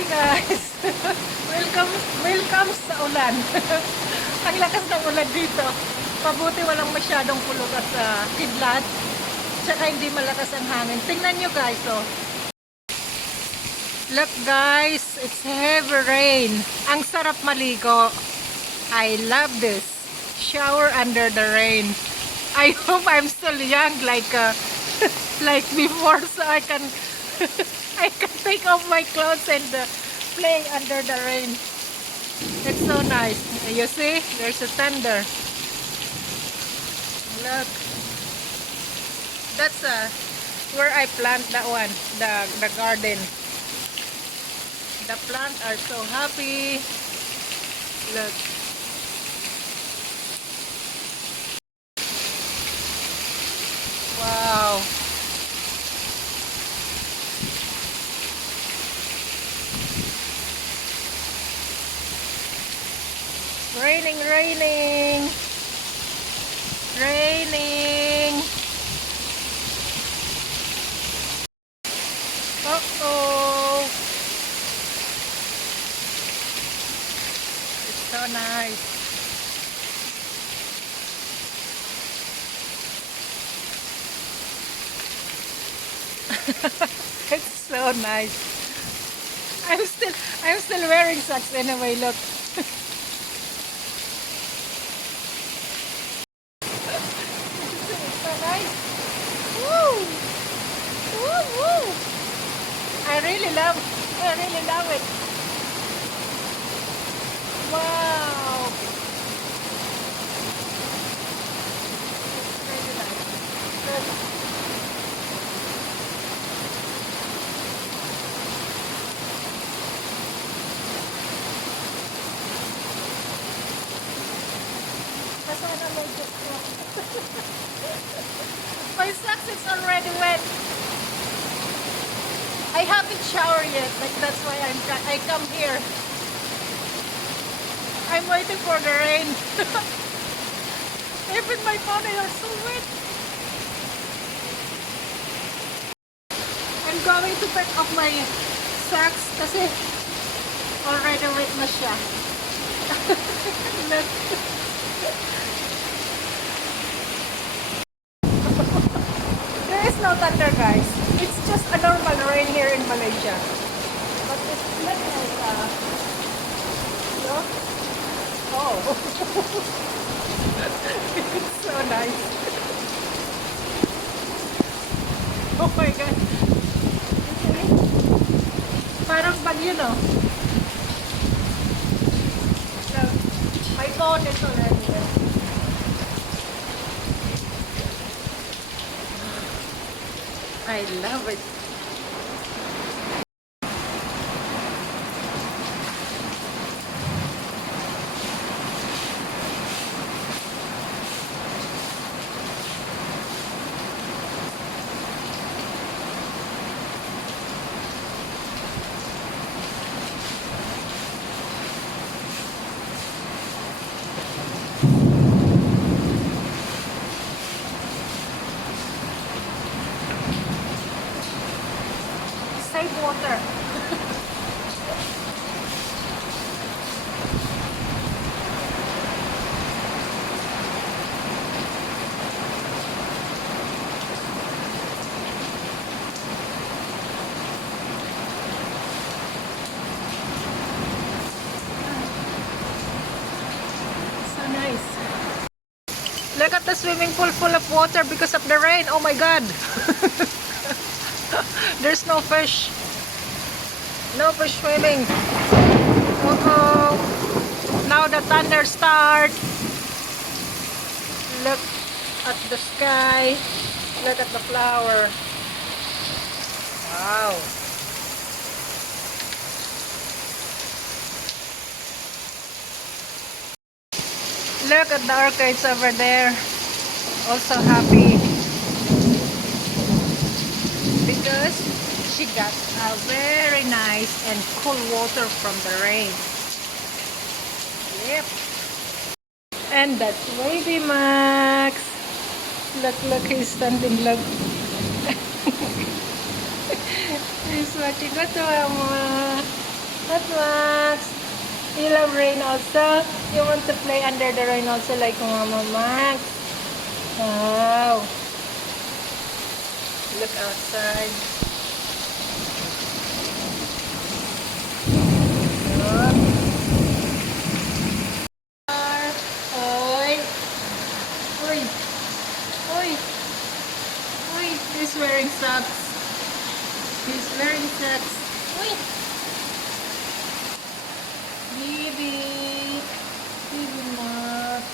Hi guys! Welcome sa ulan. Ang lakas ng ulan dito. Pabuti walang masyadong pulutan sa kidlat. Tsaka hindi malakas ang hangin. Tingnan nyo guys, oh. Look guys, it's heavy rain. Ang sarap maligo. I love this. Shower under the rain. I hope I'm still young like like before, so I can I can take off my clothes and play under the rain. It's so nice. You see, there's a thunder. Look, that's where I plant that one, the garden. The plants are so happy. Look. Wow. Raining. Uh-oh. It's so nice. It's so nice. I'm still wearing socks anyway, look. It's so nice. Woo! Woo woo! I really love it. Wow! It's really nice. Look. My socks is already wet. I haven't showered yet, like that's why I come here. I'm waiting for the rain. Even my pony are so wet. I'm going to pick up my socks kasi already wet na siya. Look. There is no thunder, guys. It's just a normal rain here in Malaysia. But it's like look. Oh. It's so nice. Oh my God. You see? Parang bagyo, no? So, my phone is already there. I love it. Save water. So nice. Look at the swimming pool full of water because of the rain. Oh my God. There's no fish. No fish swimming. Uh-oh. Now the thunder starts. Look at the sky. Look at the flower. Wow. Look at the orchids over there. Also happy. Because she got a very nice and cool water from the rain. Yep. And that's baby Max. Look, he's standing, look. He's watching. Go to Mama. What, Max? You love rain also? You want to play under the rain also like Mama Max? Wow. Look outside. Look. Oi. Oi. Oi. Oi. He's wearing socks. He's wearing socks. Oi. Baby. Baby Max.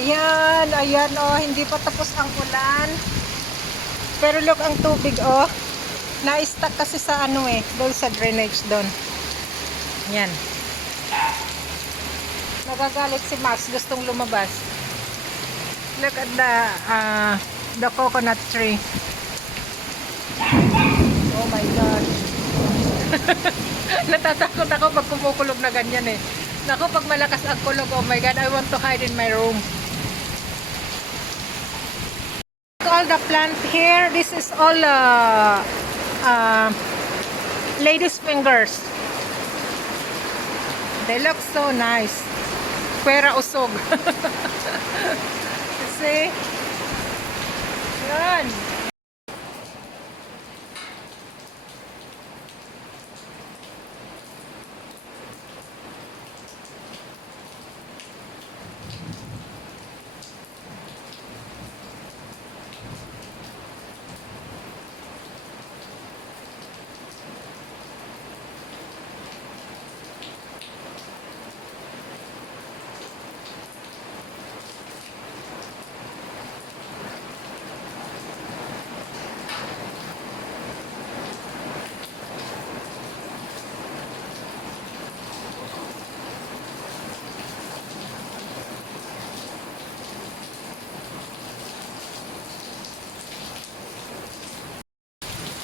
Ayan, ayan oh, hindi pa tapos ang ulan. Pero look ang tubig oh. Na-stuck kasi sa ano eh, doon sa drainage doon. Yan. Nagagalit si Max, gustong lumabas. Look at the coconut tree. Oh my God. Natatakot ako pag kumukulog na ganyan eh. Naku, pag malakas ang kulog, oh my God, I want to hide in my room. All the plant here, this is all ladies fingers. They look so nice. Pwera usog. See? Yan.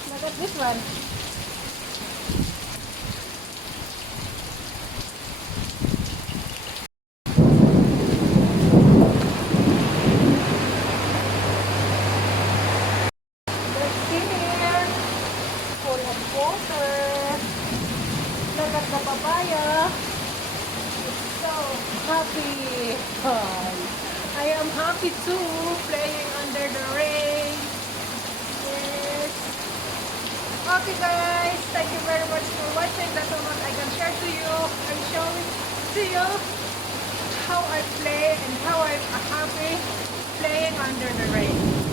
Look at this one. Let's see here. Full of water. Look at the papaya. It's so happy. I am happy too, playing under the rain. Yes. Okay guys, thank you very much for watching. That's all what I can share to you. I'm showing to you how I play and how I'm happy playing under the rain.